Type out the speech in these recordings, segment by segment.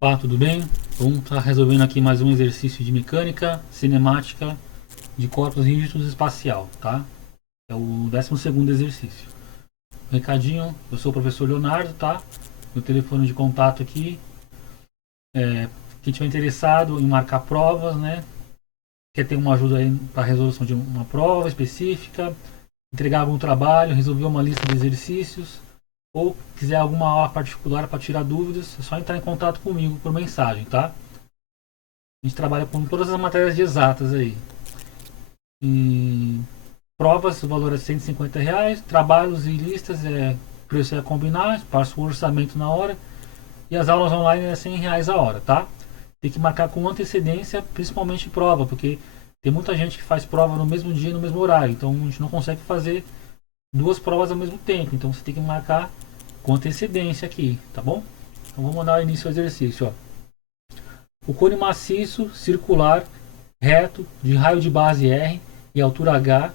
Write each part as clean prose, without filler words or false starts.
Olá, tudo bem? Vamos estar resolvendo aqui mais um exercício de mecânica cinemática de corpos rígidos espacial, tá? É o 12º exercício. Recadinho, eu sou o professor Leonardo, tá? Meu telefone de contato aqui, quem estiver interessado em marcar provas, né? Quer ter uma ajuda aí para a resolução de uma prova específica, entregar algum trabalho, resolver uma lista de exercícios, ou quiser alguma aula particular para tirar dúvidas, é só entrar em contato comigo por mensagem, tá? A gente trabalha com todas as matérias de exatas aí. E provas, o valor é R$ 150. Trabalhos e listas, o preço é combinar, passa o orçamento na hora. E as aulas online é R$ 100 a hora, tá? Tem que marcar com antecedência, principalmente prova, porque tem muita gente que faz prova no mesmo dia, no mesmo horário. Então a gente não consegue fazer duas provas ao mesmo tempo. Então você tem que marcar com antecedência aqui, tá bom? Então vamos dar início ao exercício, ó. O cone maciço, circular, reto, de raio de base R e altura H,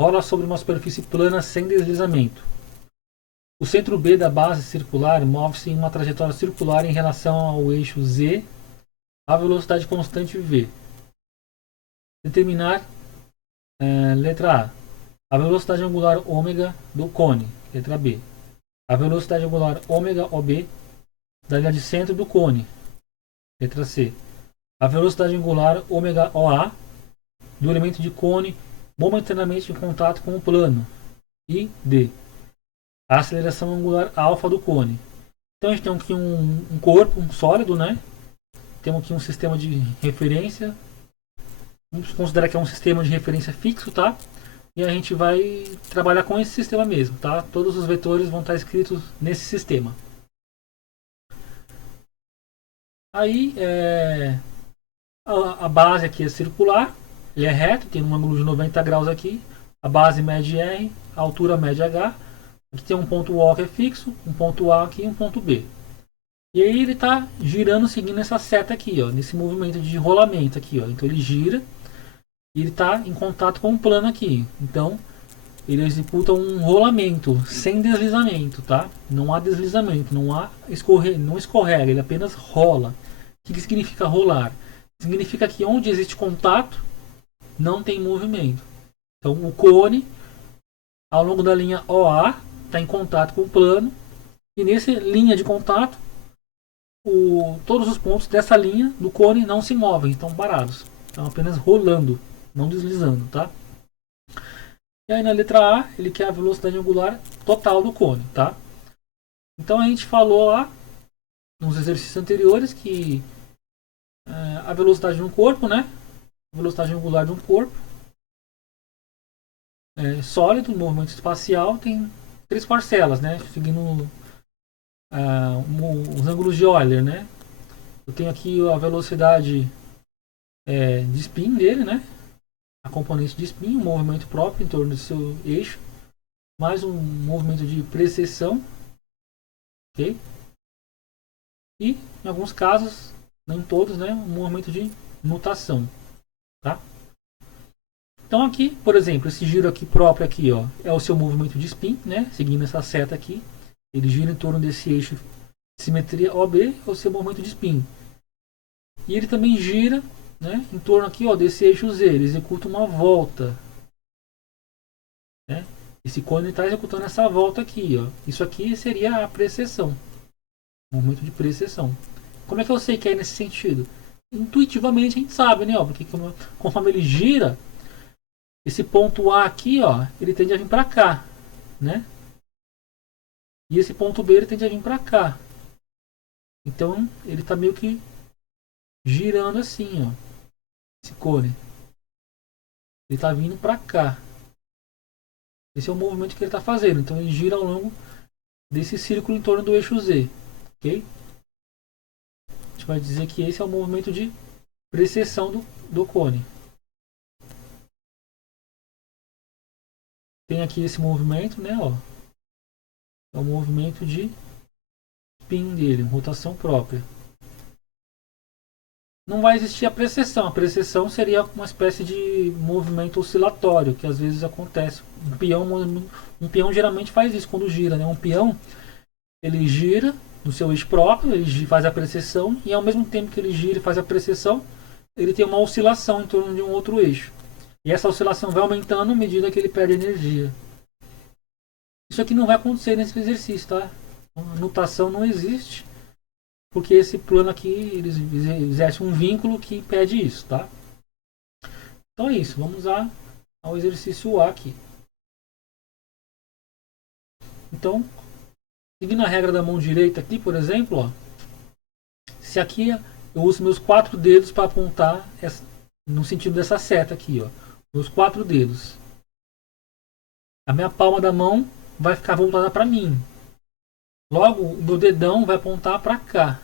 rola sobre uma superfície plana sem deslizamento. O centro B da base circular move-se em uma trajetória circular em relação ao eixo Z a velocidade constante v. Determinar, letra A velocidade angular ômega do cone, letra B. A velocidade angular ômega OB da linha de centro do cone, letra C. A velocidade angular ômega OA do elemento de cone momentaneamente em contato com o plano. E D. A aceleração angular alfa do cone. Então a gente tem aqui um corpo, um sólido, né? Temos aqui um sistema de referência. Vamos considerar que é um sistema de referência fixo, tá? E a gente vai trabalhar com esse sistema mesmo, tá? Todos os vetores vão estar escritos nesse sistema. Aí, a base aqui é circular, ele é reto, tem um ângulo de 90 graus aqui. A base mede R, a altura mede H. Aqui tem um ponto O que é fixo, um ponto A aqui e um ponto B. E aí ele está girando seguindo essa seta aqui, ó, nesse movimento de rolamento aqui, ó. Então ele gira e ele está em contato com o plano aqui. Então ele executa um rolamento sem deslizamento, tá? Não há deslizamento, não escorrega, ele apenas rola. O que significa rolar? Significa que onde existe contato não tem movimento. Então o cone ao longo da linha OA está em contato com o plano e nessa linha de contato todos os pontos dessa linha do cone não se movem, estão parados, estão apenas rolando, não deslizando, tá? E aí na letra A ele quer a velocidade angular total do cone, tá? Então a gente falou lá nos exercícios anteriores que a velocidade de um corpo, né? A velocidade angular de um corpo sólido, movimento espacial, tem três parcelas, né? Seguindo os ângulos de Euler, né? Eu tenho aqui a velocidade de spin dele, né? A componente de spin, um movimento próprio em torno do seu eixo, mais um movimento de precessão, ok? E em alguns casos, nem todos, né? Um movimento de nutação, tá? Então aqui, por exemplo, esse giro aqui próprio aqui, ó, é o seu movimento de spin, né? Seguindo essa seta aqui, ele gira em torno desse eixo de simetria OB, é o seu movimento de spin. E ele também gira, né, em torno aqui, ó, desse eixo Z, ele executa uma volta, né? Esse cone está executando essa volta aqui, ó. Isso aqui seria a precessão, movimento de precessão. Como é que eu sei que é nesse sentido? Intuitivamente a gente sabe, né? Ó, porque conforme ele gira, esse ponto A aqui, ó, ele tende a vir para cá, né? E esse ponto B ele tende a vir para cá. Então ele está meio que girando assim, ó. Esse cone. Ele está vindo para cá. Esse é o movimento que ele está fazendo. Então ele gira ao longo desse círculo em torno do eixo Z, ok? A gente vai dizer que esse é o movimento de precessão do cone. Tem aqui esse movimento, né? Ó, é o movimento de spin dele, rotação própria. Não vai existir a precessão. A precessão seria uma espécie de movimento oscilatório que às vezes acontece. Um peão geralmente faz isso quando gira, né? Um peão ele gira no seu eixo próprio, ele faz a precessão, e ao mesmo tempo que ele gira e faz a precessão, ele tem uma oscilação em torno de um outro eixo. E essa oscilação vai aumentando à medida que ele perde energia. Isso aqui não vai acontecer nesse exercício, tá? A nutação não existe, porque esse plano aqui eles exerce um vínculo que impede isso, tá? Então é isso, vamos ao exercício A aqui. Então, seguindo a regra da mão direita aqui, por exemplo, ó, se aqui eu uso meus 4 dedos para apontar no sentido dessa seta aqui, ó, meus 4 dedos, a minha palma da mão vai ficar voltada para mim. Logo, o meu dedão vai apontar para cá.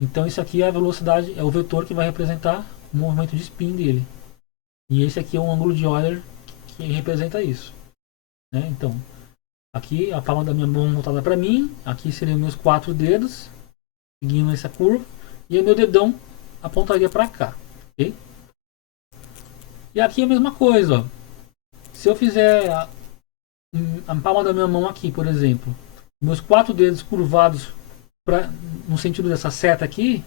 Então isso aqui é a velocidade, é o vetor que vai representar o movimento de spin dele. E esse aqui é um ângulo de Euler que representa isso, né? Então, aqui a palma da minha mão voltada para mim, aqui seriam meus 4 dedos, seguindo essa curva, e o meu dedão apontaria para cá, ok? E aqui é a mesma coisa, ó. Se eu fizer a palma da minha mão aqui, por exemplo, meus 4 dedos curvados no sentido dessa seta aqui,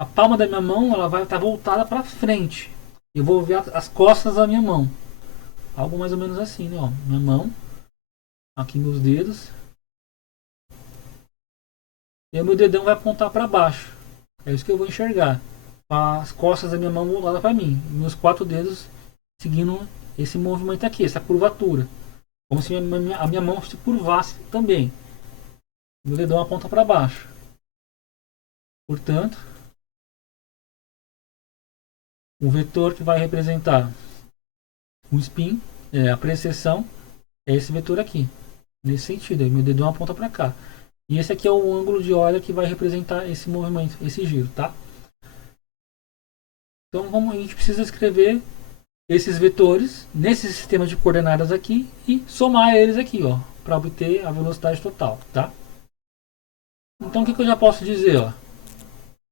a palma da minha mão ela vai estar voltada para frente. Eu vou ver as costas da minha mão. Algo mais ou menos assim, né? Ó, minha mão, aqui meus dedos. E o meu dedão vai apontar para baixo. É isso que eu vou enxergar. As costas da minha mão voltadas para mim. Meus 4 dedos seguindo esse movimento aqui, essa curvatura. Como se a minha mão se curvasse também. Meu dedão aponta para baixo. Portanto, o vetor que vai representar o spin, a precessão, é esse vetor aqui. Nesse sentido, meu dedão aponta para cá. E esse aqui é o ângulo de Euler que vai representar esse movimento, esse giro, tá? Então a gente precisa escrever esses vetores nesse sistema de coordenadas aqui e somar eles aqui, ó, para obter a velocidade total, tá? Então o que eu já posso dizer, ó?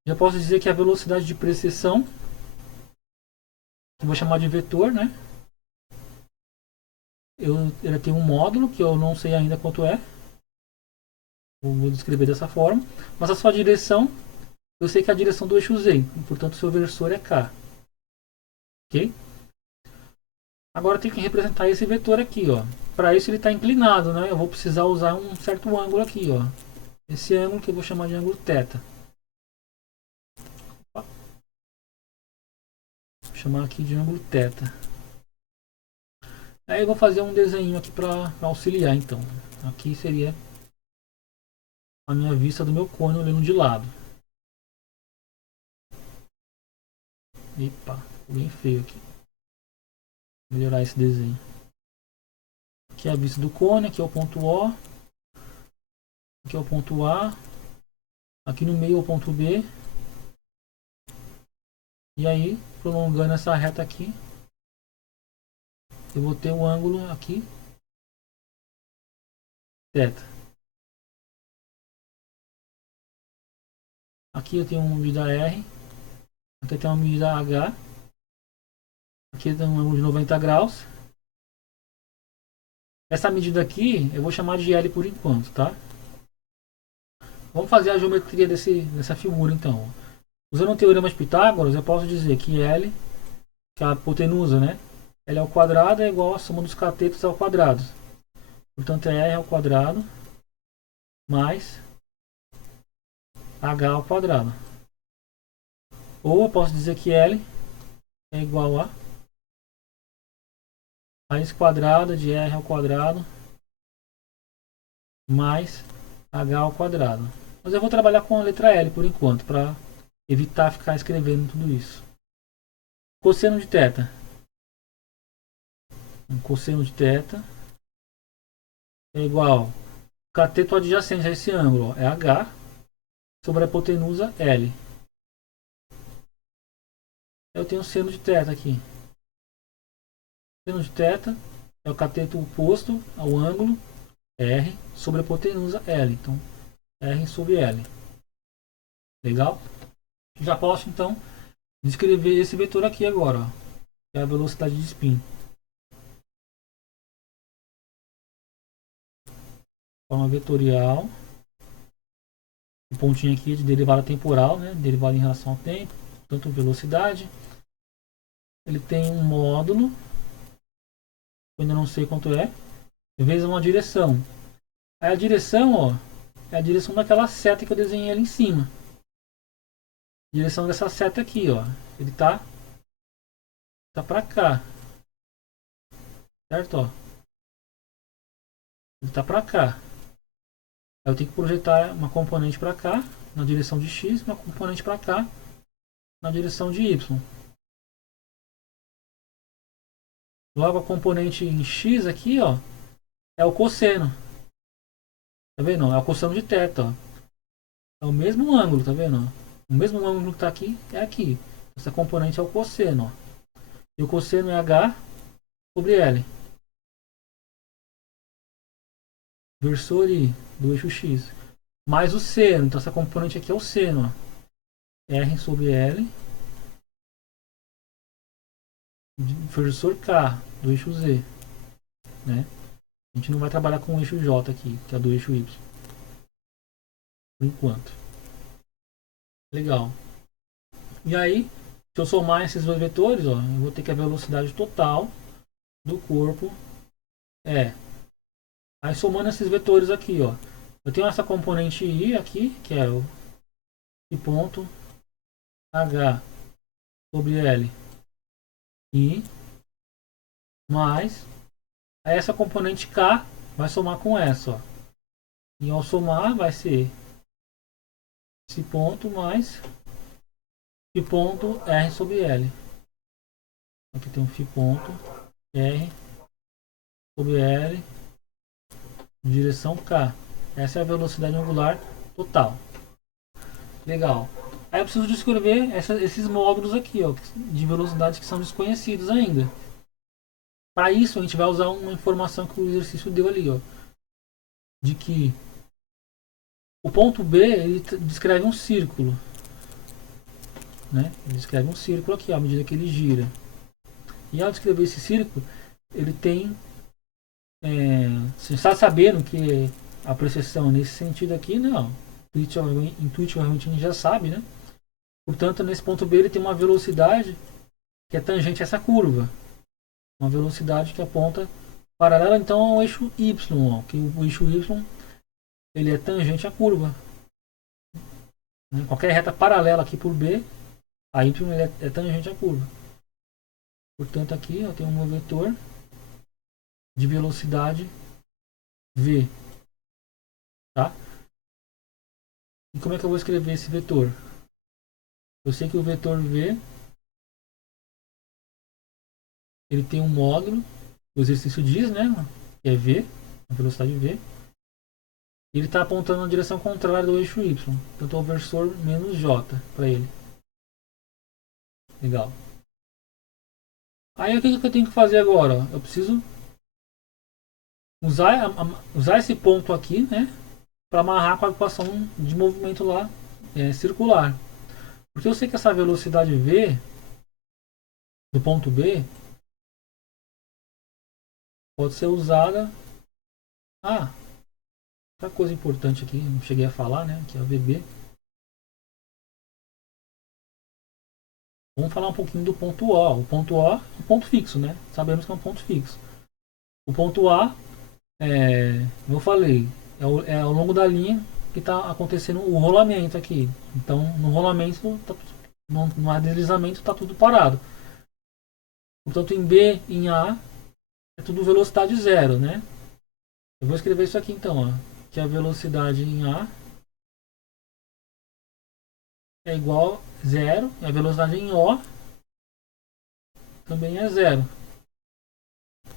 Já posso dizer que a velocidade de precessão, que eu vou chamar de vetor, né? Ele tem um módulo que eu não sei ainda quanto é. Vou descrever dessa forma. Mas a sua direção, eu sei que é a direção do eixo Z. Portanto, o seu versor é K. Ok? Agora tem que representar esse vetor aqui, ó. Para isso ele está inclinado, né? Eu vou precisar usar um certo ângulo aqui, ó. Esse ângulo que eu vou chamar de ângulo θ. Vou chamar aqui de ângulo θ. Aí eu vou fazer um desenho aqui para auxiliar, então. Aqui seria a minha vista do meu cone olhando de lado. Epa, bem feio aqui. Vou melhorar esse desenho. Aqui é a vista do cone, aqui é o ponto O. Aqui é o ponto A. Aqui no meio é o ponto B. E aí, prolongando essa reta aqui, eu vou ter o ângulo aqui, θ. Aqui eu tenho uma medida R. Aqui tem uma medida H. Aqui tem um ângulo de 90 graus. Essa medida aqui eu vou chamar de L por enquanto, tá? Vamos fazer a geometria dessa figura então. Usando o teorema de Pitágoras, eu posso dizer que L, que é a hipotenusa, né? L ao quadrado é igual a soma dos catetos ao quadrado. Portanto, é R ao quadrado mais H ao quadrado. Ou eu posso dizer que L é igual a raiz quadrada de R ao quadrado mais H ao quadrado. Mas eu vou trabalhar com a letra L por enquanto, para evitar ficar escrevendo tudo isso. Cosseno de θ. Cosseno de θ é igual ao cateto adjacente a esse ângulo, ó, é H sobre a hipotenusa L. Eu tenho seno de θ aqui. Seno de θ é o cateto oposto ao ângulo R sobre a hipotenusa L. Então, R sobre L. Legal? Já posso, então, descrever esse vetor aqui agora, ó, que é a velocidade de spin. Forma vetorial. O pontinho aqui de derivada temporal, né? Derivada em relação ao tempo, tanto velocidade. Ele tem um módulo, eu ainda não sei quanto é, vezes uma direção. Aí a direção, ó, é a direção daquela seta que eu desenhei ali em cima. Direção dessa seta aqui, ó. Ele tá para cá, certo, ó. Ele tá para cá. Aí eu tenho que projetar uma componente para cá na direção de x, uma componente para cá na direção de y. Logo a componente em x aqui, ó, é o cosseno. Tá vendo? É o cosseno de θ, ó. É o mesmo ângulo, tá vendo? O mesmo ângulo que está aqui é aqui. Essa componente é o cosseno, ó. E o cosseno é h sobre L. Versor I do eixo x. Mais o seno. Então essa componente aqui é o seno, ó. R sobre L. Versor K do eixo Z. Né? A gente não vai trabalhar com o eixo J aqui, que é do eixo Y. Por enquanto. Legal. E aí, se eu somar esses dois vetores, ó, eu vou ter que a velocidade total do corpo é. Aí somando esses vetores aqui, ó, eu tenho essa componente I aqui, que é o I ponto H sobre L I mais essa componente K vai somar com essa, ó. E ao somar vai ser esse ponto mais I ponto R sobre L. Aqui tem um φ ponto R sobre L direção K. Essa é a velocidade angular total. Legal. Aí eu preciso descrever esses módulos aqui, ó, de velocidade que são desconhecidos ainda. Para isso a gente vai usar uma informação que o exercício deu ali, ó, de que o ponto B ele descreve um círculo, né? Ele descreve um círculo aqui, ó, à medida que ele gira. E ao descrever esse círculo, ele tem você está sabendo que a precessão nesse sentido aqui, não. Intuitivamente a gente já sabe, né? Portanto, nesse ponto B ele tem uma velocidade que é tangente a essa curva. Uma velocidade que aponta paralela então ao eixo Y, ó, que o eixo Y ele é tangente à curva. Qualquer reta paralela aqui por B, a Y é tangente à curva. Portanto, aqui eu tenho um meu vetor de velocidade V. Tá? E como é que eu vou escrever esse vetor? Eu sei que o vetor V ele tem um módulo, o exercício diz, né? Que é V, a velocidade V. E ele está apontando na direção contrária do eixo Y. Então é o versor menos J para ele. Legal. Aí o que eu tenho que fazer agora? Eu preciso usar esse ponto aqui, né? Para amarrar com a equação de movimento lá circular. Porque eu sei que essa velocidade V do ponto B pode ser usada. Outra coisa importante aqui, não cheguei a falar, né? Que é a VB. Vamos falar um pouquinho do ponto O. O ponto O é um ponto fixo, né? Sabemos que é um ponto fixo. O ponto A, como eu falei, é ao longo da linha que está acontecendo o rolamento aqui. Então, no rolamento, no deslizamento, está tudo parado. Portanto, em B, em A, é tudo velocidade zero, né? Eu vou escrever isso aqui então, ó, que a velocidade em A é igual a zero, e a velocidade em O também é zero.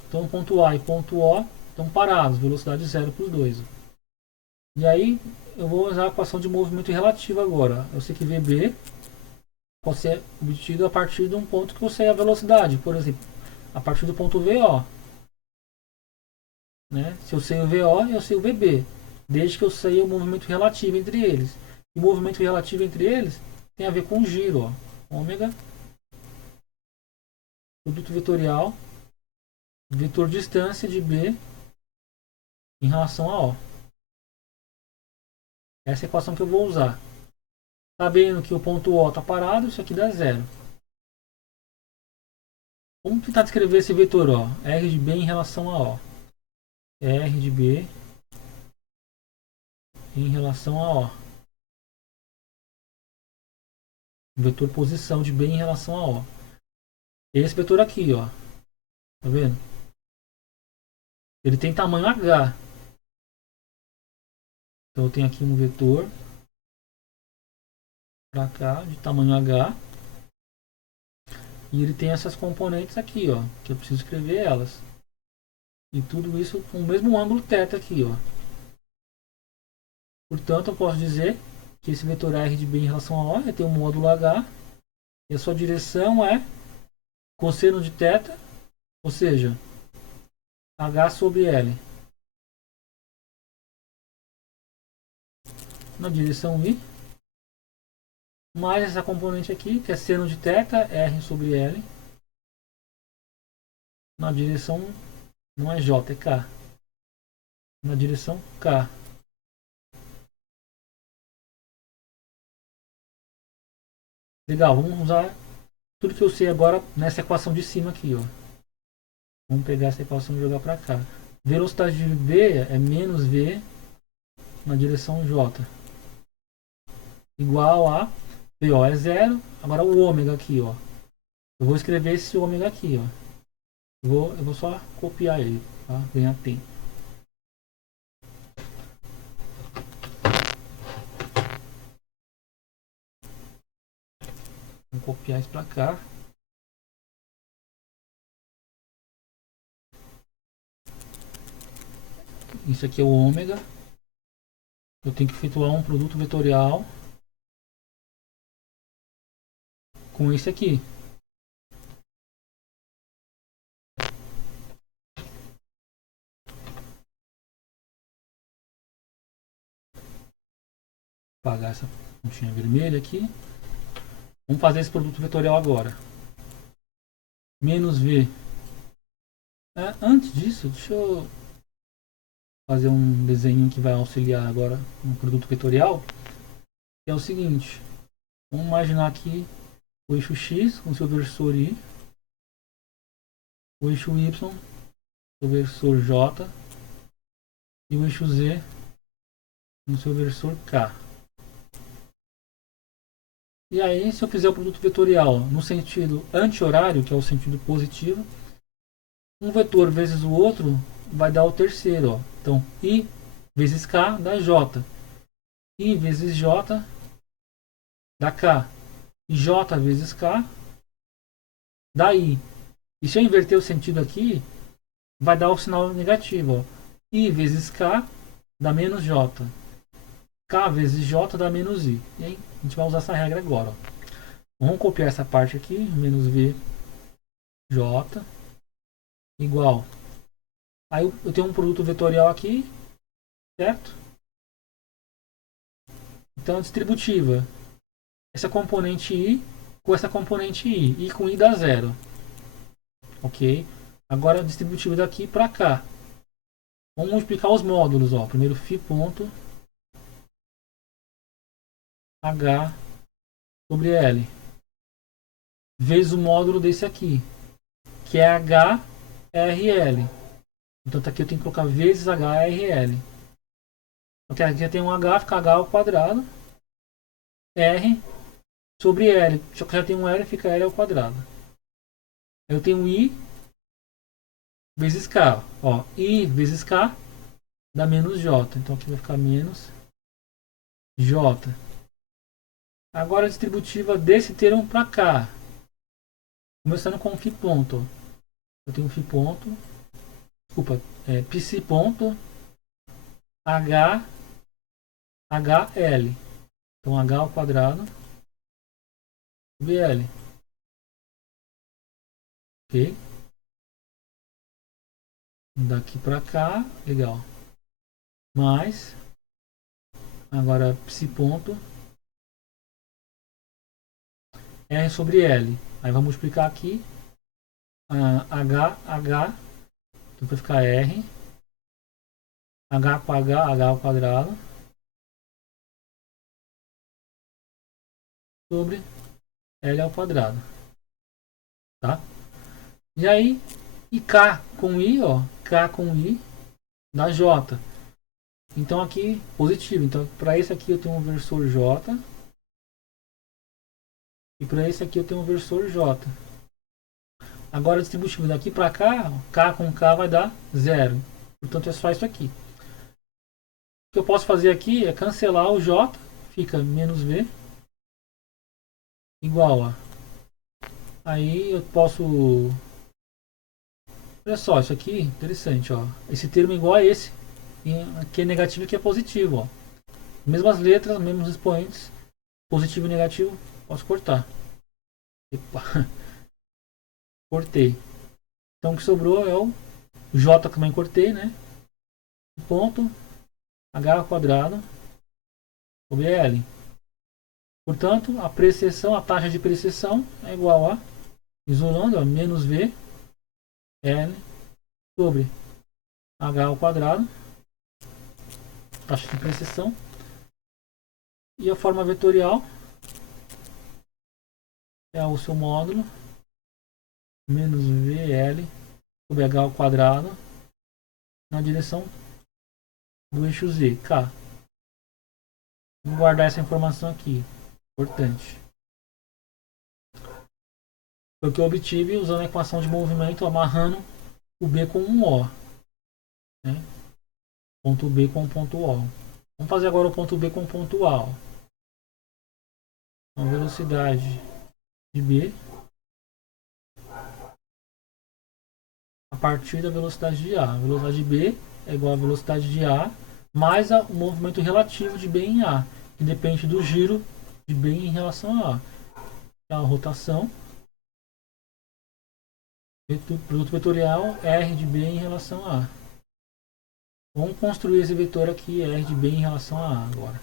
Então, ponto A e ponto O estão parados, velocidade zero para os dois. E aí, eu vou usar a equação de movimento relativo agora. Eu sei que VB pode ser obtido a partir de um ponto que eu sei a velocidade. Por exemplo, a partir do ponto VO. Né? Se eu sei o VO, eu sei o VB. Desde que eu sei o movimento relativo entre eles. E o movimento relativo entre eles tem a ver com o giro. Ó. Ômega, produto vetorial, vetor distância de B em relação a O. Essa é a equação que eu vou usar. Sabendo que o ponto O está parado, isso aqui dá zero. Vamos tentar descrever esse vetor, ó. R de B em relação a O. R de B em relação a O. Vetor posição de B em relação a O. Esse vetor aqui, ó. Tá vendo? Ele tem tamanho H. Então eu tenho aqui um vetor para cá de tamanho H. E ele tem essas componentes aqui, ó. Que eu preciso escrever elas. E tudo isso com o mesmo ângulo θ aqui, ó. Portanto, eu posso dizer que esse vetor R de B em relação a O tem um módulo H. E a sua direção é cosseno de θ, ou seja, H sobre L. Na direção I, mais essa componente aqui, que é seno de θ, R sobre L. Na direção, não é J, é K. Na direção K. Legal, vamos usar tudo que eu sei agora nessa equação de cima aqui, ó. Vamos pegar essa equação e jogar para cá. Velocidade de V é menos V na direção J. Igual a VO é zero. Agora o ômega aqui, ó. Eu vou escrever esse ômega aqui, ó. Eu vou só copiar ele, tá? Ganhar tempo. Vou copiar isso para cá. Isso aqui é o ômega. Eu tenho que efetuar um produto vetorial com esse aqui. Vou apagar essa pontinha vermelha aqui. Vamos fazer esse produto vetorial agora. Menos V. Antes disso, deixa eu fazer um desenho que vai auxiliar agora no produto vetorial. Que é o seguinte. Vamos imaginar aqui o eixo X com seu versor Y. O eixo Y com seu versor J. E o eixo Z com seu versor K. E aí, se eu fizer o produto vetorial no sentido anti-horário, que é o sentido positivo, um vetor vezes o outro vai dar o terceiro. Ó. Então, I vezes K dá J. I vezes J dá K. E J vezes K dá I. E se eu inverter o sentido aqui, vai dar o sinal negativo. Ó. I vezes K dá menos J. K vezes J dá menos I. E aí, a gente vai usar essa regra agora. Ó. Vamos copiar essa parte aqui, menos V J igual. Aí eu tenho um produto vetorial aqui, certo? Então a distributiva, essa componente I com essa componente I. I com I dá zero. Ok? Agora a distributiva daqui para cá. Vamos multiplicar os módulos. Ó. Primeiro φ ponto H sobre L. Vezes o módulo desse aqui, que é HRL. Então aqui eu tenho que colocar vezes HRL. Porque aqui tem um H, fica H ao quadrado. R sobre L. Só que já tem um L, fica L ao quadrado. Eu tenho I vezes K. Ó, I vezes K dá menos J. Então aqui vai ficar menos J. Agora a distributiva desse termo para cá. Começando com φ ponto. Eu tenho φ ponto. Desculpa. Psi ponto H HL. Então H ao quadrado VL. Ok? Daqui para cá. Legal. Mais. Agora psi ponto R sobre L. Aí vamos multiplicar aqui. H. Então vai ficar R. H com H ao quadrado. sobre L ao quadrado. Tá? E aí, e K com I, ó, K com I dá J. Então aqui, positivo. Então para esse aqui eu tenho um versor J. E para esse aqui eu tenho um versor J. Agora o distributivo daqui para cá, ó, K com K vai dar 0. Portanto é só isso aqui. O que eu posso fazer aqui é cancelar o J. Fica menos V igual a. Aí eu posso. Olha só, isso aqui interessante, ó. Esse termo é igual a esse. Aqui é negativo e aqui é positivo, ó. Mesmas letras, mesmos expoentes. Positivo e negativo, posso cortar. Epa. Cortei. Então o que sobrou é o J, também cortei, né? Ponto H ao quadrado sobre L. Portanto, a precessão, a taxa de precessão é igual a, isolando, ó, menos V L sobre H ao quadrado, taxa de precessão. E a forma vetorial é o seu módulo menos VL sobre H ao quadrado na direção do eixo Z, K. Vamos guardar essa informação aqui, importante. Foi o que eu obtive usando a equação de movimento, amarrando o B com um O. Né? Ponto B com ponto O. Vamos fazer agora o ponto B com ponto A. Então, velocidade de B a partir da velocidade de A. A velocidade de B é igual à velocidade de A mais o movimento relativo de B em A, que depende do giro de B em relação a A. É a rotação. Produto vetorial R de B em relação a A. Vamos construir esse vetor aqui, R de B em relação a A agora.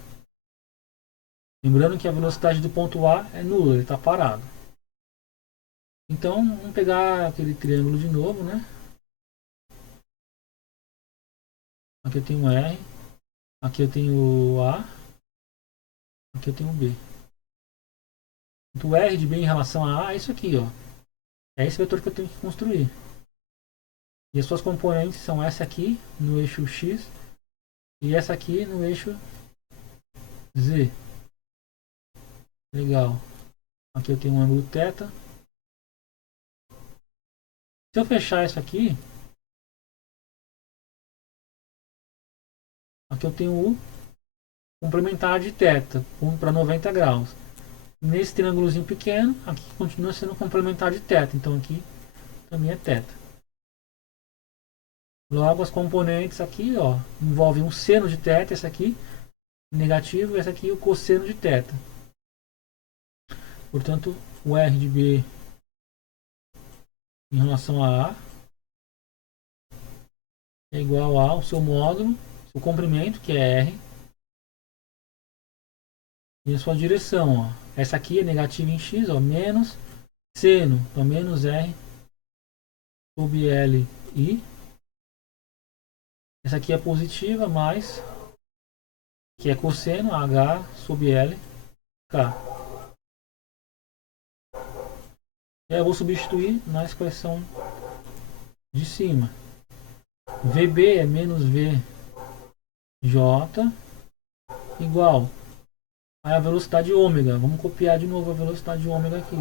Lembrando que a velocidade do ponto A é nula, ele está parado. Então, vamos pegar aquele triângulo de novo, né? Aqui eu tenho um R, aqui eu tenho o A, aqui eu tenho o B. Então, o R de B em relação a A é isso aqui, ó. É esse vetor que eu tenho que construir. E as suas componentes são essa aqui no eixo X e essa aqui no eixo Z. Legal. Aqui eu tenho um ângulo θ. Se eu fechar isso aqui, aqui eu tenho o complementar de θ para 90 graus. Nesse triângulozinho pequeno, aqui continua sendo complementar de θ. Então aqui também é θ. Logo as componentes aqui, ó, envolvem um seno de θ, esse aqui negativo, esse aqui o cosseno de θ. Portanto, o R de B em relação a A é igual ao seu módulo, seu comprimento, que é R, e a sua direção, ó. Essa aqui é negativa em X, ó, menos seno, então menos R sobre L I. Essa aqui é positiva, mais, que é cosseno, H sobre L, K. E aí eu vou substituir na expressão de cima. VB é menos VJ igual a velocidade ômega. Vamos copiar de novo a velocidade ômega aqui.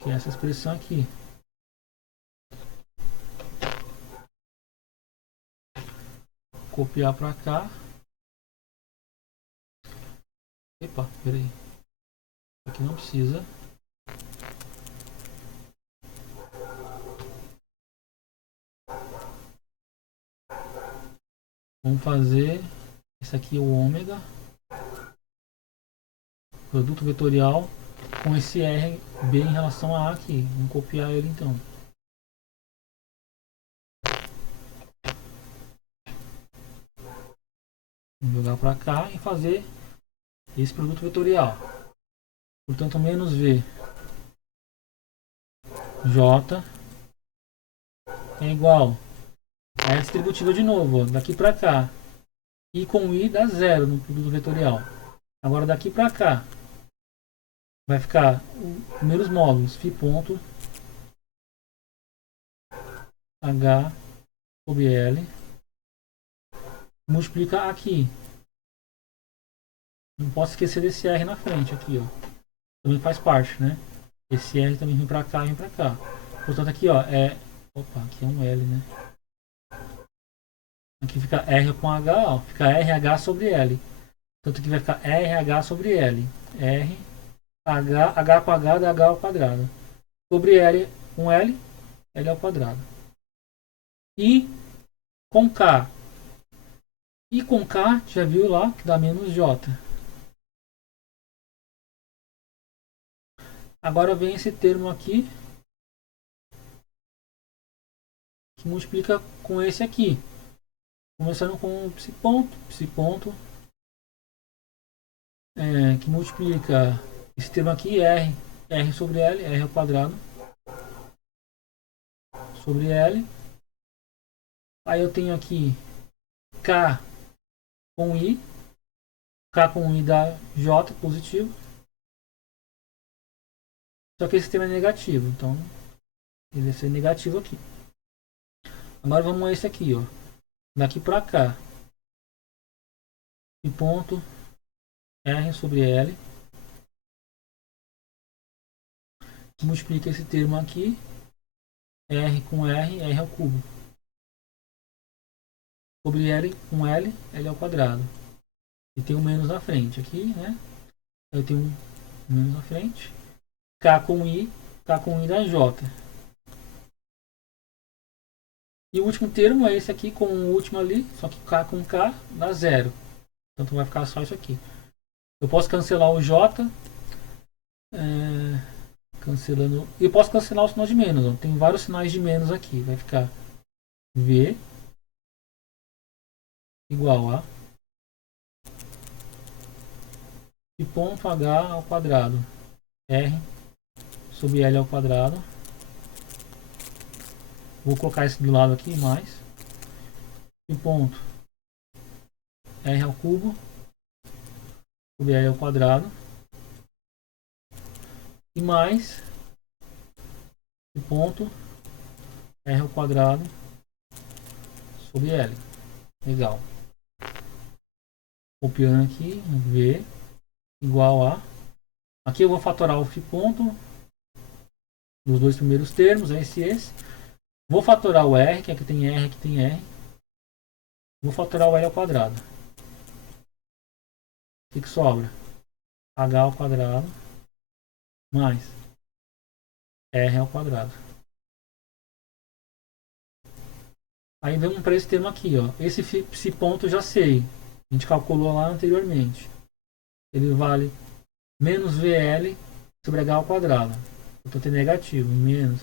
Que é essa expressão aqui. Copiar para cá. Epa, peraí. Aqui não precisa. Vamos fazer esse aqui é o ômega, produto vetorial com esse RB em relação a A aqui. Vamos copiar ele então. Vamos jogar para cá e fazer esse produto vetorial. Portanto, menos V J é igual a distributiva de novo, ó, daqui para cá. I com I dá zero no produto vetorial. Agora daqui para cá vai ficar os primeiros módulos φ ponto H sobre L multiplica aqui. Não posso esquecer desse R na frente aqui, ó. Também faz parte, né? Esse R também vem pra cá e vem pra cá. Portanto aqui, ó, é... Opa, aqui é um L, né? Aqui fica R com H, ó. Fica RH sobre L. Portanto aqui vai ficar RH sobre L. R, H, H com H dá H ao quadrado. Sobre L, um L, L ao quadrado. E com K. E com K, já viu lá, que dá menos J. Agora vem esse termo aqui, que multiplica com esse aqui. Começando com psi ponto, que multiplica esse termo aqui, R sobre L, R ao quadrado, sobre L. Aí eu tenho aqui K com I dá J positivo. Só que esse termo é negativo, então ele vai ser negativo aqui. Agora vamos a esse aqui, ó. Daqui para cá, e ponto R sobre L, multiplica esse termo aqui, R com R ao cubo, sobre L com L, L ao quadrado. E tem um menos na frente aqui, né? Eu tenho um menos na frente. K com I dá J. E o último termo é esse aqui com o último ali, só que K com K dá zero. Então vai ficar só isso aqui. Eu posso cancelar o J, cancelando. E eu posso cancelar o sinal de menos. Ó. Tem vários sinais de menos aqui. Vai ficar V igual a e ponto H ao quadrado R sobre L ao quadrado. Vou colocar esse do lado aqui mais e ponto R ao cubo sobre L ao quadrado e mais e ponto R ao quadrado sobre L. Legal. Copiando aqui, V igual a... Aqui eu vou fatorar o φ ponto dos dois primeiros termos, esse e esse. Vou fatorar o R, que aqui tem R, aqui tem R. Vou fatorar o L ao quadrado. O que sobra? H ao quadrado mais R ao quadrado. Aí vamos para esse termo aqui, ó. Esse ponto eu já sei. A gente calculou lá anteriormente. Ele vale menos VL sobre H ao quadrado. Eu estou tendo negativo. Menos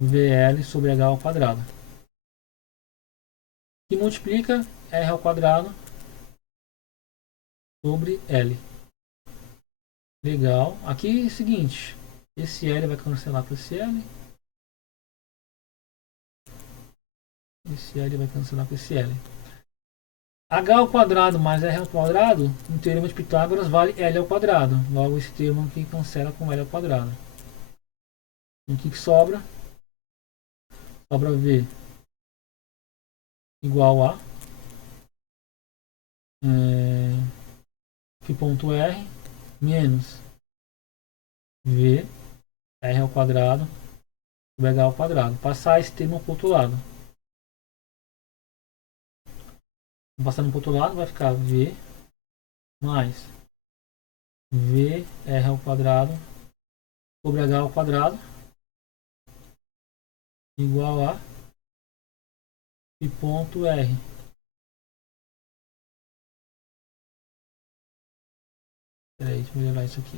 VL sobre H ao quadrado. Que multiplica R ao quadrado sobre L. Legal. Aqui é o seguinte. Esse L vai cancelar com esse L. Esse L vai cancelar com esse L. H ao quadrado mais R ao quadrado, no teorema de Pitágoras, vale L ao quadrado. Logo, esse termo aqui cancela com L ao quadrado. O que sobra? Sobra V igual a φ ponto R menos V R ao quadrado sobre H ao quadrado. Passar esse termo para o outro lado. Passando para o outro lado vai ficar V mais V R ao quadrado sobre H ao quadrado igual a φ ponto R. Peraí, deixa eu melhorar isso aqui.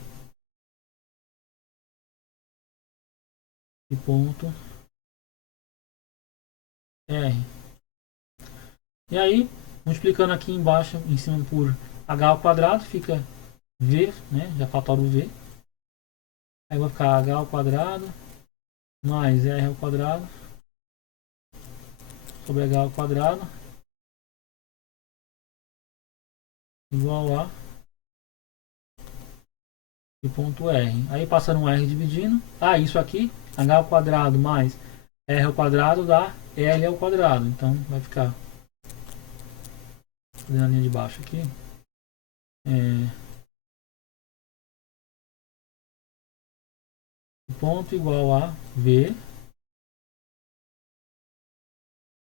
Φ ponto R. E aí, multiplicando aqui embaixo, em cima por H ao quadrado, fica V, né? Já fatora o V. Aí vai ficar H ao quadrado mais R ao quadrado sobre H ao quadrado igual a e ponto R. Aí passando um R dividindo. Ah, isso aqui, H ao quadrado mais R ao quadrado dá L ao quadrado. Então vai ficar na linha de baixo aqui. Ponto igual a V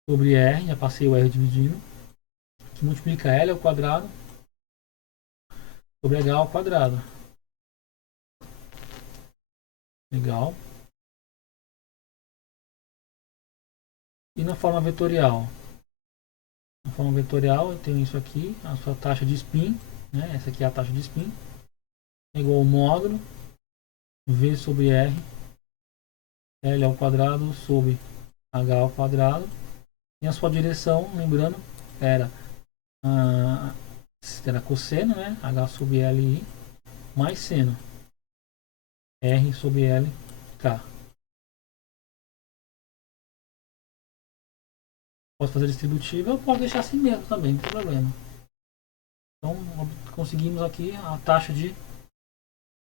sobre R, já passei o R dividindo, que multiplica L ao quadrado sobre H ao quadrado. Legal. E na forma vetorial? Na forma vetorial eu tenho isso aqui, a sua taxa de spin, né? Essa aqui é a taxa de spin, é igual ao módulo V sobre R, L ao quadrado sobre H ao quadrado. E a sua direção, lembrando, era cosseno, né? H sobre L I mais seno, R sobre L K. Posso fazer distributiva, eu posso deixar assim mesmo também, não tem problema. Então conseguimos aqui a taxa de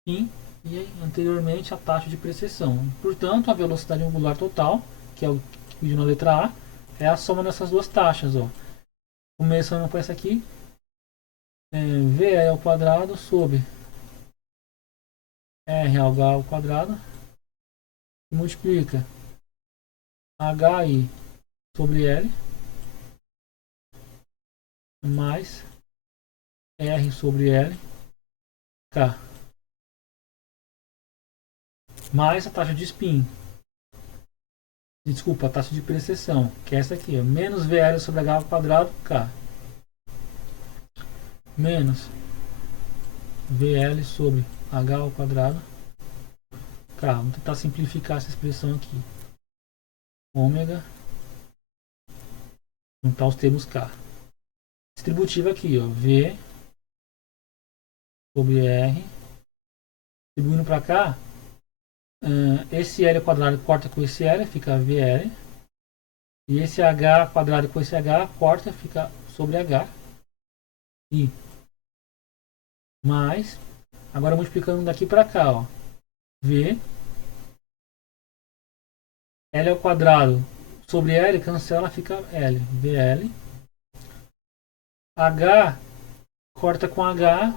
spin e anteriormente a taxa de precessão. Portanto, a velocidade angular total, que é o que pediu na letra A, é a soma dessas duas taxas. Ó. Começando com essa aqui, VL ao quadrado sobre R ao H ao quadrado, e multiplica HI sobre L mais R sobre L K mais a taxa de spin, desculpa, a taxa de precessão, que é essa aqui, ó, menos VL sobre H ao quadrado K menos VL sobre H ao quadrado K. Vamos tentar simplificar essa expressão aqui. Ômega juntar os termos K. Distributiva aqui, ó, V sobre R. Distribuindo para cá, esse L quadrado corta com esse L, fica VL. E esse H quadrado com esse H corta, fica sobre H. E mais, agora multiplicando daqui para cá, ó, V L ao quadrado sobre L, cancela, fica L, VL. H corta com H,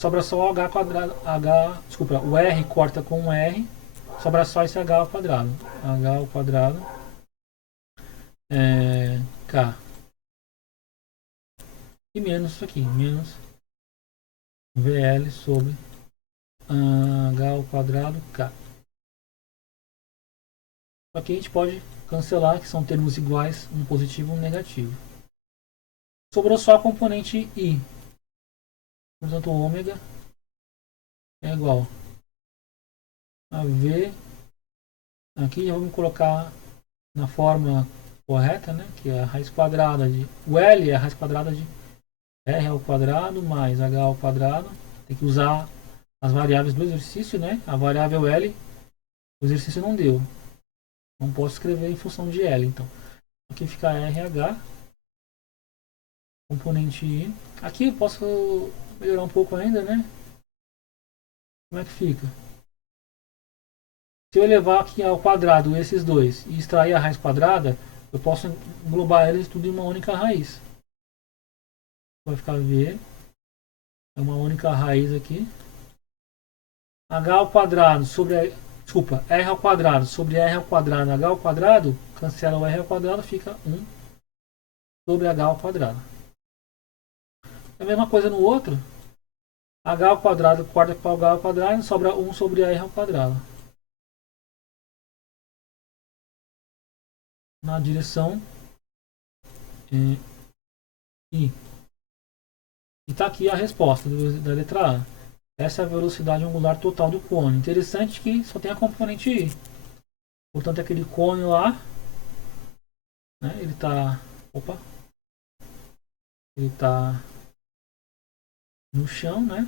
sobra só o H quadrado, desculpa, o R corta com o R, sobra só esse H ao quadrado. H ao quadrado K. E menos isso aqui, menos VL sobre H ao quadrado K. Aqui a gente pode cancelar, que são termos iguais, um positivo e um negativo. Sobrou só a componente I. Portanto, ômega é igual a V. Aqui já vamos colocar na forma correta, né? Que é a raiz quadrada de... O L é a raiz quadrada de R ao quadrado mais H ao quadrado. Tem que usar as variáveis do exercício, né? A variável L, o exercício não deu. Não posso escrever em função de L, então. Aqui fica RH, componente I. Aqui eu posso melhorar um pouco ainda, né? Como é que fica? Se eu elevar aqui ao quadrado esses dois e extrair a raiz quadrada, eu posso englobar eles tudo em uma única raiz. Vai ficar V, é uma única raiz aqui. H ao quadrado sobre desculpa, R ao quadrado sobre R ao quadrado, H ao quadrado, cancela o R ao quadrado, fica 1 sobre H ao quadrado. É a mesma coisa no outro. H ao quadrado corta para o H ao quadrado, sobra 1 sobre R ao quadrado. Na direção I. E está aqui a resposta da letra A. Essa é a velocidade angular total do cone. Interessante que só tem a componente I. Portanto, aquele cone lá, né, ele está no chão, né?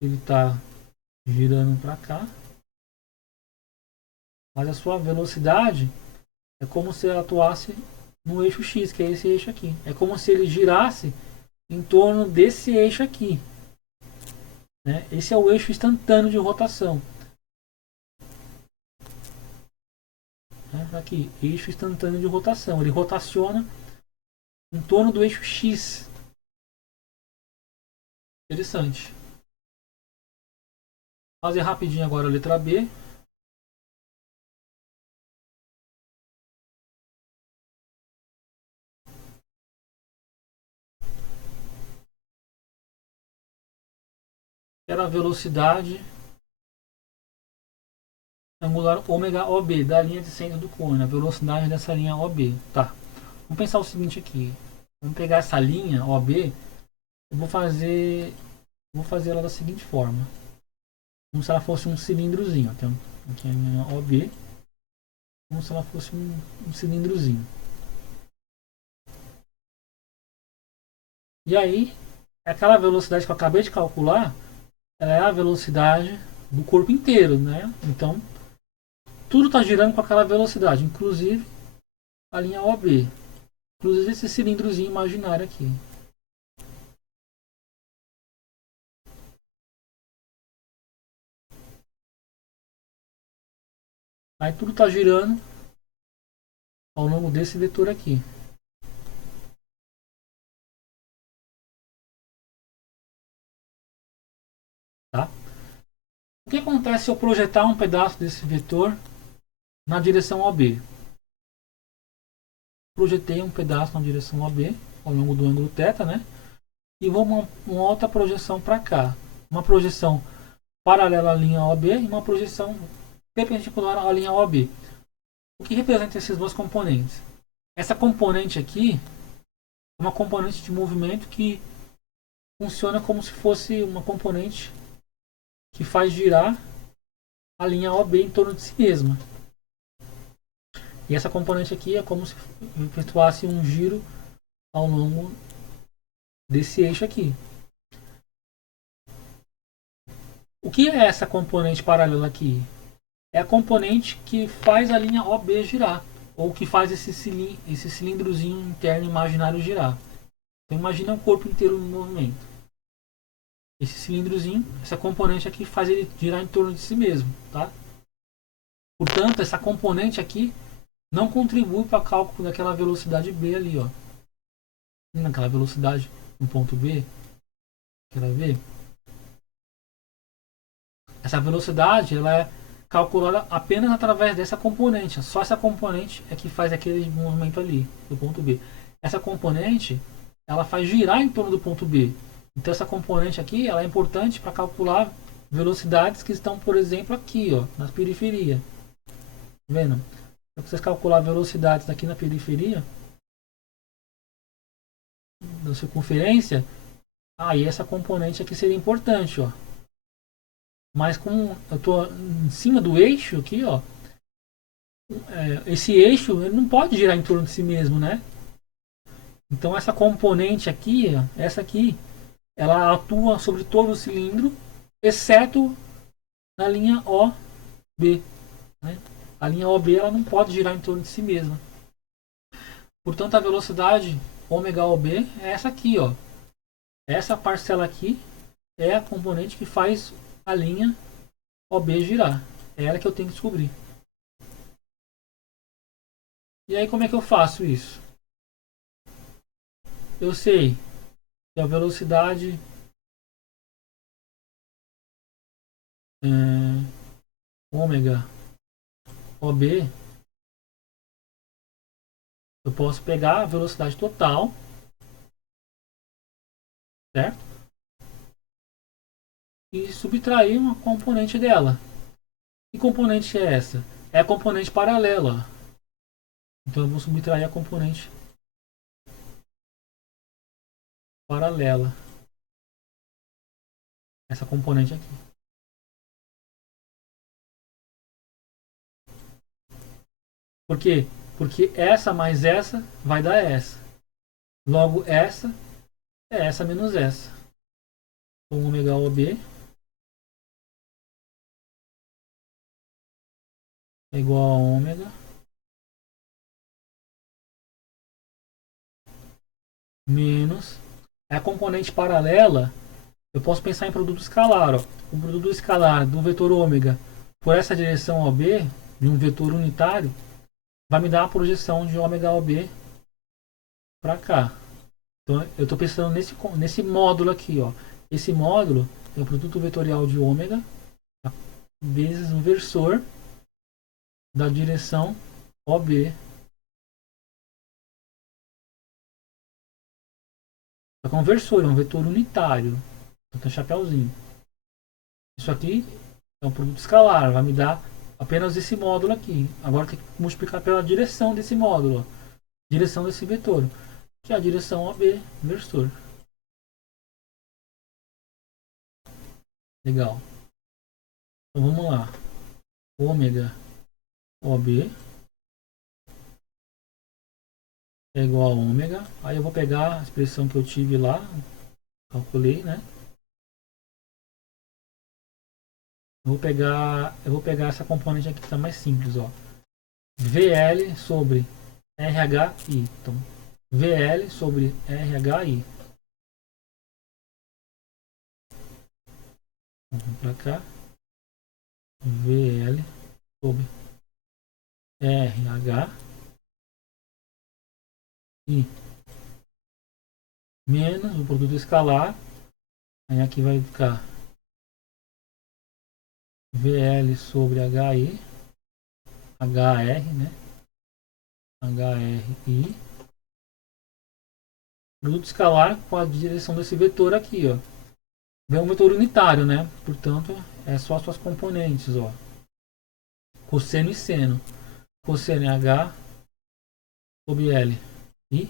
Ele está girando para cá. Mas a sua velocidade é como se ela atuasse no eixo X, que é esse eixo aqui. É como se ele girasse em torno desse eixo aqui. Né? Esse é o eixo instantâneo de rotação. Né? Aqui, eixo instantâneo de rotação. Ele rotaciona em torno do eixo X. Interessante. Vou fazer rapidinho agora a letra B. Era a velocidade angular ômega OB da linha de centro do cone, a velocidade dessa linha OB. Tá. Vamos pensar o seguinte aqui. Vamos pegar essa linha OB, eu vou fazer ela da seguinte forma. Como se ela fosse um cilindrozinho. Então, aqui é a linha OB, como se ela fosse um cilindrozinho. E aí, aquela velocidade que eu acabei de calcular, ela é a velocidade do corpo inteiro, né? Então, tudo está girando com aquela velocidade, inclusive a linha OB. Inclusive esse cilindrozinho imaginário aqui. Aí tudo está girando ao longo desse vetor aqui. Tá? O que acontece se eu projetar um pedaço desse vetor na direção OB? Projetei um pedaço na direção OB ao longo do ângulo θ, né? E vou uma outra projeção para cá. Uma projeção paralela à linha OB e uma projeção perpendicular à linha OB. O que representa esses dois componentes? Essa componente aqui é uma componente de movimento que funciona como se fosse uma componente que faz girar a linha OB em torno de si mesma. E essa componente aqui é como se efetuasse um giro ao longo desse eixo aqui. O que é essa componente paralela aqui? É a componente que faz a linha OB girar, ou que faz esse cilindrozinho interno imaginário girar. Então imagina o corpo inteiro no movimento. Esse cilindrozinho, essa componente aqui faz ele girar em torno de si mesmo, tá? Portanto, essa componente aqui não contribui para o cálculo daquela velocidade B ali, ó. Naquela velocidade no ponto B, quer ver? Essa velocidade ela é calculada apenas através dessa componente. Só essa componente é que faz aquele movimento ali, do ponto B. Essa componente ela faz girar em torno do ponto B. Então essa componente aqui ela é importante para calcular velocidades que estão, por exemplo, aqui, ó, na periferia. Tá vendo? Se vocês calcular velocidades aqui na periferia da circunferência, aí essa componente aqui seria importante, ó. Mas como eu estou em cima do eixo aqui, ó, esse eixo ele não pode girar em torno de si mesmo, né? Então essa componente aqui, ó, essa aqui, ela atua sobre todo o cilindro, exceto na linha OB, né? A linha OB ela não pode girar em torno de si mesma. Portanto, a velocidade ômega OB é essa aqui, ó. Essa parcela aqui é a componente que faz a linha OB girar. É ela que eu tenho que descobrir. E aí como é que eu faço isso? Eu sei que a velocidade ômega OB, eu posso pegar a velocidade total, certo? E subtrair uma componente dela. Que componente é essa? É a componente paralela. Então eu vou subtrair a componente paralela. Essa componente aqui. Por quê? Porque essa mais essa vai dar essa. Logo, essa é essa menos essa. Então, ômega OB é igual a ômega menos a componente paralela. Eu posso pensar em produto escalar. Ó. O produto escalar do vetor ômega por essa direção OB, de um vetor unitário, vai me dar a projeção de ômega OB para cá. Então eu estou pensando nesse módulo aqui. Ó. Esse módulo é o produto vetorial de ômega vezes o versor da direção OB. É um versor, é um vetor unitário. Então, chapéuzinho. Isso aqui é um produto escalar, vai me dar apenas esse módulo aqui. Agora tem que multiplicar pela direção desse módulo, ó. Direção desse vetor, que é a direção OB, versor. Legal. Então vamos lá. Ômega OB é igual a ômega. Aí eu vou pegar a expressão que eu tive lá, calculei, né? Eu vou pegar essa componente aqui que está mais simples, ó. VL sobre RHI. Então, VL sobre RHI. Vamos para cá. VL sobre RHI menos o produto escalar. Aí aqui vai ficar VL sobre HI, HR, né? HRI. Produto escalar com a direção desse vetor aqui, ó. É um vetor unitário, né? Portanto, é só suas componentes, ó. Cosseno e seno. Cosseno é H sobre L I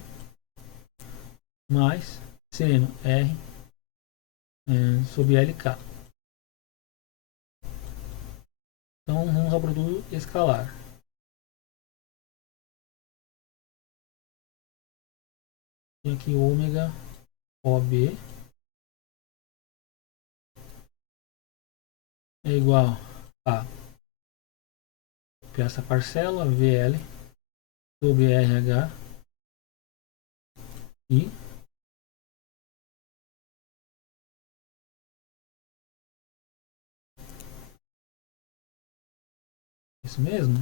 mais seno R sobre LK. Então vamos ao produto escalar. Tem aqui ômega OB é igual a essa parcela VL sobre RH e isso mesmo?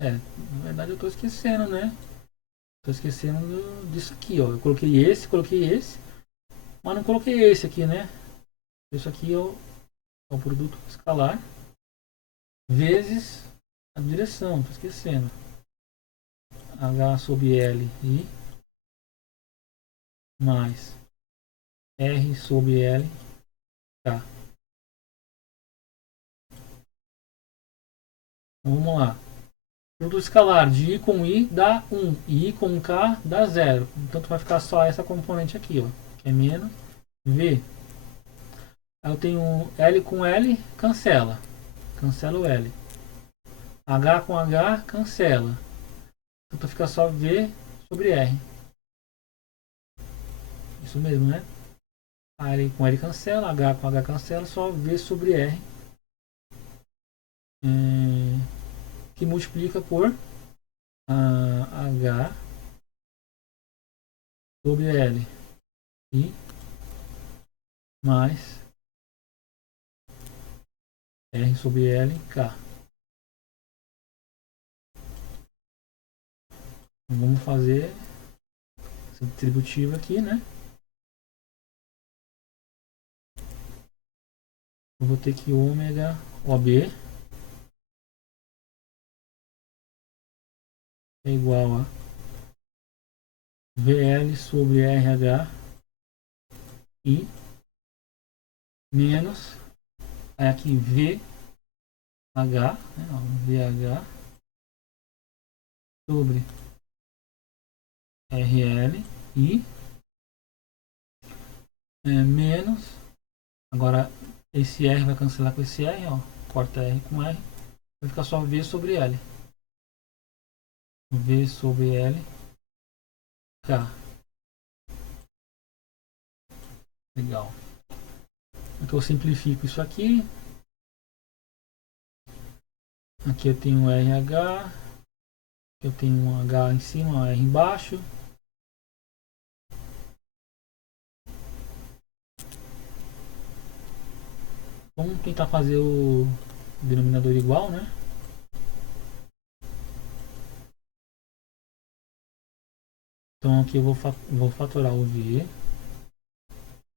Na verdade eu estou esquecendo, né? Estou esquecendo disso aqui, ó. Eu coloquei esse, mas não coloquei esse aqui, né? Isso aqui é o produto escalar vezes a direção, estou esquecendo. H sobre L I mais R sobre L K. Então, vamos lá. Produto escalar de I com I dá 1 e I com K dá 0. Portanto, vai ficar só essa componente aqui, ó, que é menos V. Aí eu tenho L com L, cancela. Cancela o L. H com H, cancela. Então fica só V sobre R. Isso mesmo, né? L com L cancela, H com H cancela, só V sobre R. Que multiplica por H sobre L I mais R sobre L K. Então, vamos fazer essa distributiva aqui, né? Eu vou ter que ômega OB é igual a VL sobre RH I menos aqui VH, né, VH sobre RL I menos, agora esse R vai cancelar com esse R, ó, corta R com R, vai ficar só V sobre L. V sobre L K. Legal. Então eu simplifico isso aqui. Aqui eu tenho RH Eu tenho um H em cima, um R embaixo. Vamos tentar fazer o denominador igual, né? Então aqui eu vou fatorar o V,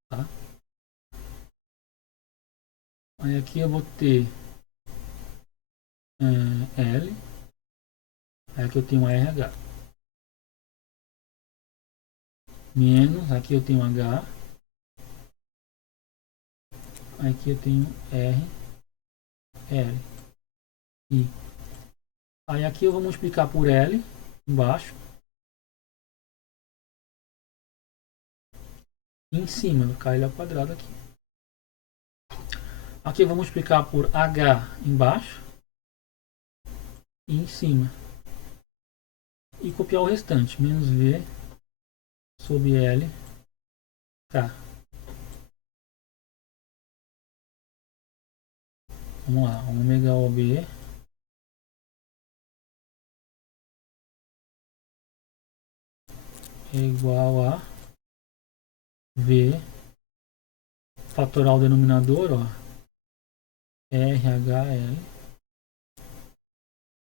tá? Aí aqui eu vou ter L, aí aqui eu tenho RH, menos, aqui eu tenho H, aqui eu tenho R, L, I. Aí aqui eu vou multiplicar por L, embaixo, e em cima, vai ficar L ao quadrado aqui. Aqui eu vou multiplicar por H embaixo, e em cima. E copiar o restante, menos V sobre L, K. Vamos lá, ômega OB é igual a V, fatorar o denominador, ó, RHL,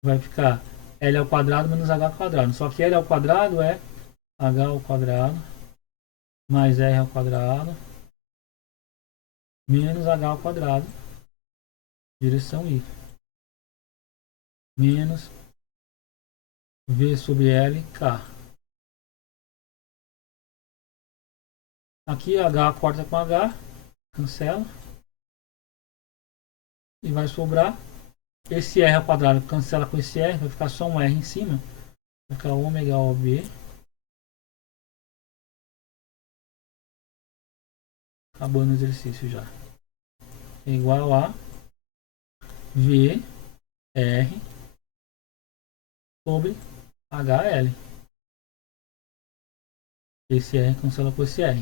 vai ficar L ao quadrado menos H ao quadrado. Só que L ao quadrado é H ao quadrado mais R ao quadrado menos H ao quadrado, direção I, menos V sobre L, K. Aqui H corta com H, cancela. E vai sobrar esse R ao quadrado, cancela com esse R, vai ficar só um R em cima. Vai ficar ômega OB. Acabando o exercício já. É igual a V R sobre HL. Esse R cancela com esse R.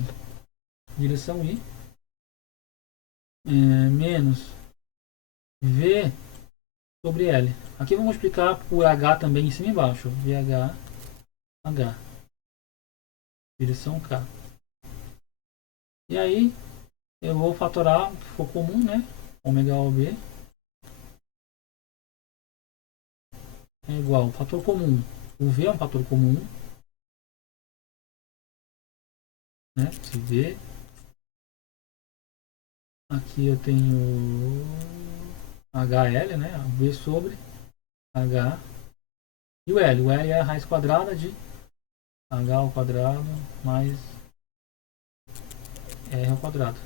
Direção I. Menos V sobre L. Aqui vamos multiplicar por H também em cima e embaixo. VH, H. Direção K. E aí eu vou fatorar o que for comum, né? Ômega OB é igual ao fator comum. O V é um fator comum, né? Se V. Aqui eu tenho HL, né? V sobre H. E o L. O L é a raiz quadrada de H ao quadrado mais R ao quadrado.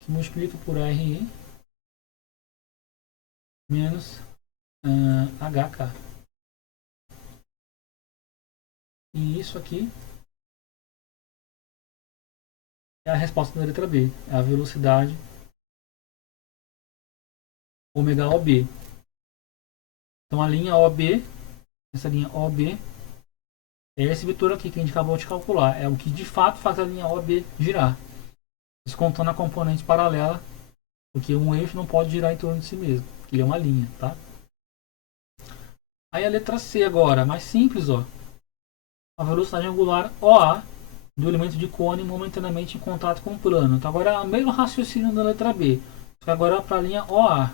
Que multiplica por RI menos HK. E isso aqui é a resposta da letra B. É a velocidade ômega OB. Então a linha OB, essa linha OB, é esse vetor aqui que a gente acabou de calcular. É o que de fato faz a linha OB girar. Descontando a componente paralela, porque um eixo não pode girar em torno de si mesmo. Ele é uma linha, tá? Aí a letra C agora, mais simples, ó. A velocidade angular OA do elemento de cone momentaneamente em contato com o plano. Então agora é o mesmo raciocínio da letra B, só que agora para a linha OA.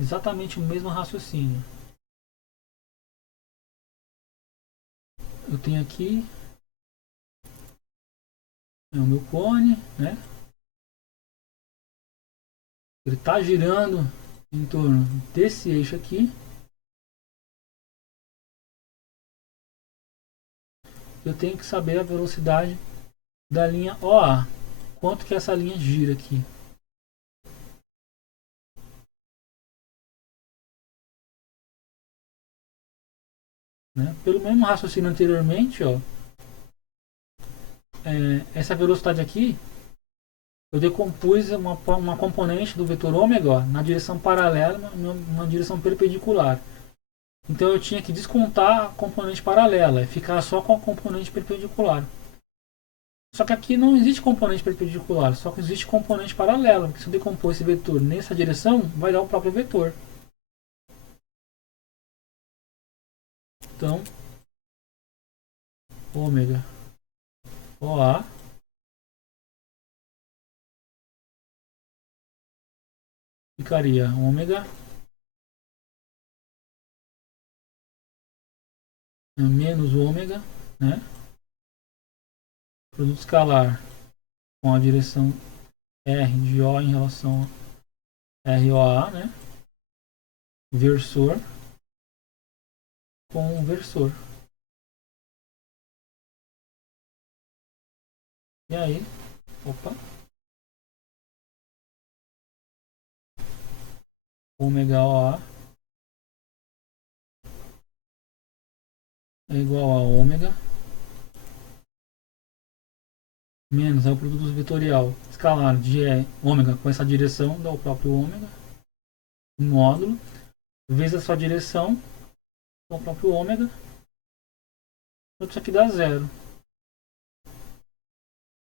Exatamente o mesmo raciocínio. Eu tenho aqui o meu cone, né? Ele está girando em torno desse eixo aqui. Eu tenho que saber a velocidade da linha OA. Quanto que essa linha gira aqui. Né? Pelo mesmo raciocínio anteriormente, ó, essa velocidade aqui, eu decompus uma componente do vetor ômega ó, na direção paralela, numa direção perpendicular. Então eu tinha que descontar a componente paralela e ficar só com a componente perpendicular. Só que aqui não existe componente perpendicular, só que existe componente paralelo. Porque se eu decompor esse vetor nessa direção, vai dar o próprio vetor. Então, ômega OA ficaria ômega menos ômega, né? Produto escalar com a direção R de O em relação a ROA, né? Versor com versor. E aí, opa, ômega OA é igual a ômega menos é o produto vetorial escalar de ômega com essa direção, dá o próprio ômega, módulo, vezes a sua direção, dá o próprio ômega, isso aqui dá zero.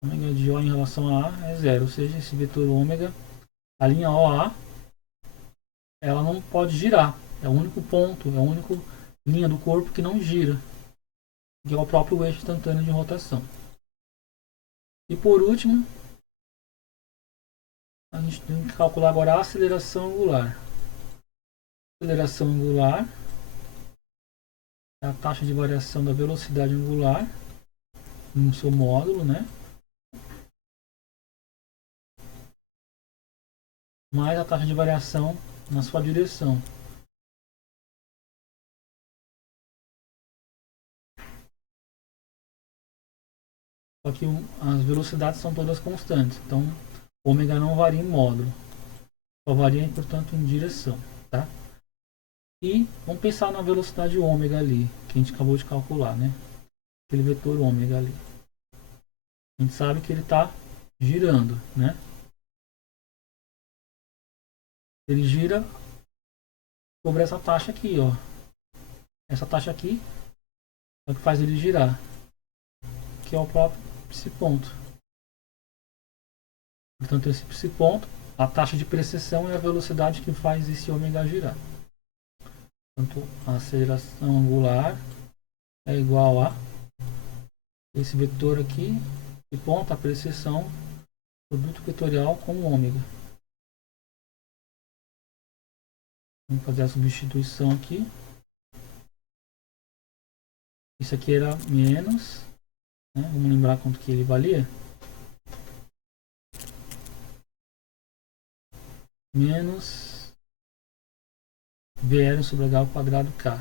Ômega de O em relação a A é zero, ou seja, esse vetor ômega, a linha OA, ela não pode girar, é o único ponto, é a única linha do corpo que não gira, que é o próprio eixo instantâneo de rotação. E por último, a gente tem que calcular agora a aceleração angular. Aceleração angular é a taxa de variação da velocidade angular no seu módulo, né? Mais a taxa de variação na sua direção. Só que as velocidades são todas constantes, então ômega não varia em módulo, só varia, portanto, em direção, tá? E vamos pensar na velocidade ômega ali, que a gente acabou de calcular, né? Aquele vetor ômega ali. A gente sabe que ele está girando, né? Ele gira sobre essa taxa aqui, ó. Essa taxa aqui é o que faz ele girar, que é o próprio esse ponto. Portanto, esse ponto, a taxa de precessão é a velocidade que faz esse ômega girar. Portanto, a aceleração angular é igual a esse vetor aqui, esse ponto, a precessão, produto vetorial com ômega. Vamos fazer a substituição aqui. Isso aqui era menos, né? Vamos lembrar quanto que ele valia. Menos VL sobre H ao quadrado K.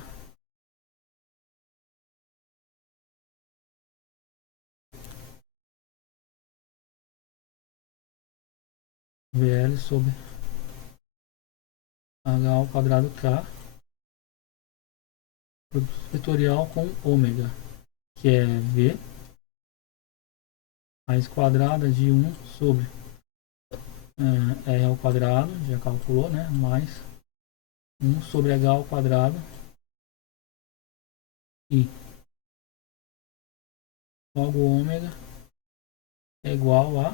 VL sobre H ao quadrado K. Produto vetorial com ômega, que é V raiz quadrada de 1 sobre R ao quadrado, já calculou, né? Mais 1 sobre H ao quadrado e logo ômega é igual a,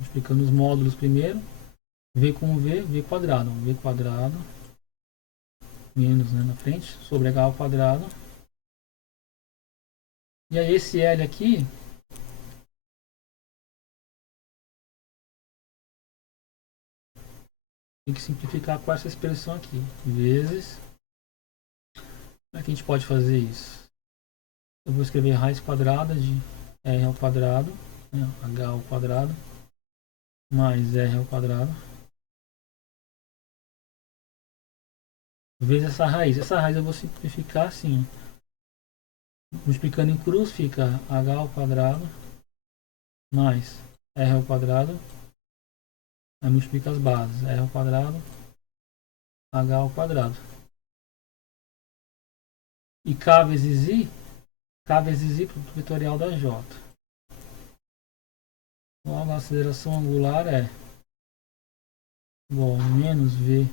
multiplicando os módulos primeiro, V com V quadrado, V quadrado menos, né, na frente, sobre H ao quadrado. E aí esse L aqui tem que simplificar com essa expressão aqui, vezes. Como é que a gente pode fazer isso? Eu vou escrever raiz quadrada de R ao quadrado, né, H ao quadrado, mais R ao quadrado, vezes essa raiz. Essa raiz eu vou simplificar assim, multiplicando em cruz fica H ao quadrado, mais R ao quadrado, aí multiplica as bases, R ao quadrado, H ao quadrado. E K vezes I, produto vetorial da J. Logo, a aceleração angular é igual a menos V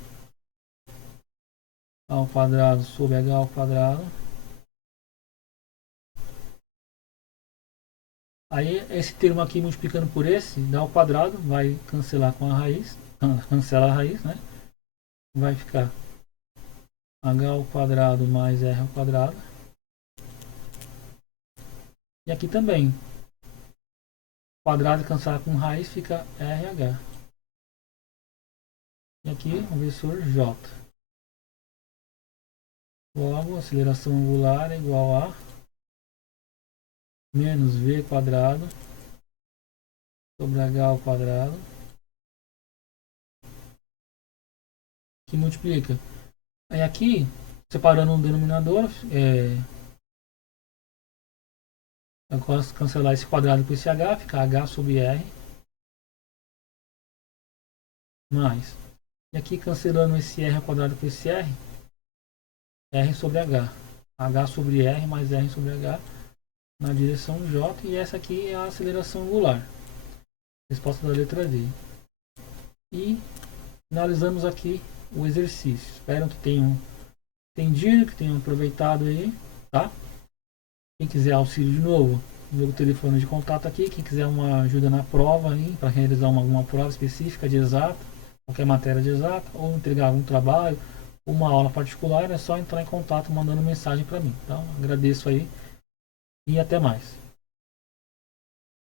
ao quadrado sobre H ao quadrado Aí esse termo aqui multiplicando por esse, dá ao quadrado, vai cancelar com a raiz, cancela a raiz, né? Vai ficar h ao quadrado mais r ao quadrado. E aqui também, quadrado cancelar com raiz fica RH. E aqui o vetor J. Logo, aceleração angular é igual a menos v quadrado sobre h ao quadrado, que multiplica. Aí aqui, separando um denominador, agora cancelar esse quadrado com esse h, fica h sobre r, mais. E aqui cancelando esse r ao quadrado com esse r sobre h. H sobre r mais r sobre h na direção j, e essa aqui é a aceleração angular. Resposta da letra D. E finalizamos aqui o exercício. Espero que tenham entendido, que tenham aproveitado aí, tá? Quem quiser auxílio de novo, meu telefone de contato aqui. Quem quiser uma ajuda na prova aí, para realizar alguma prova específica de exata, qualquer matéria de exata, ou entregar algum trabalho, uma aula particular, é só entrar em contato mandando mensagem para mim. Então, agradeço aí e até mais.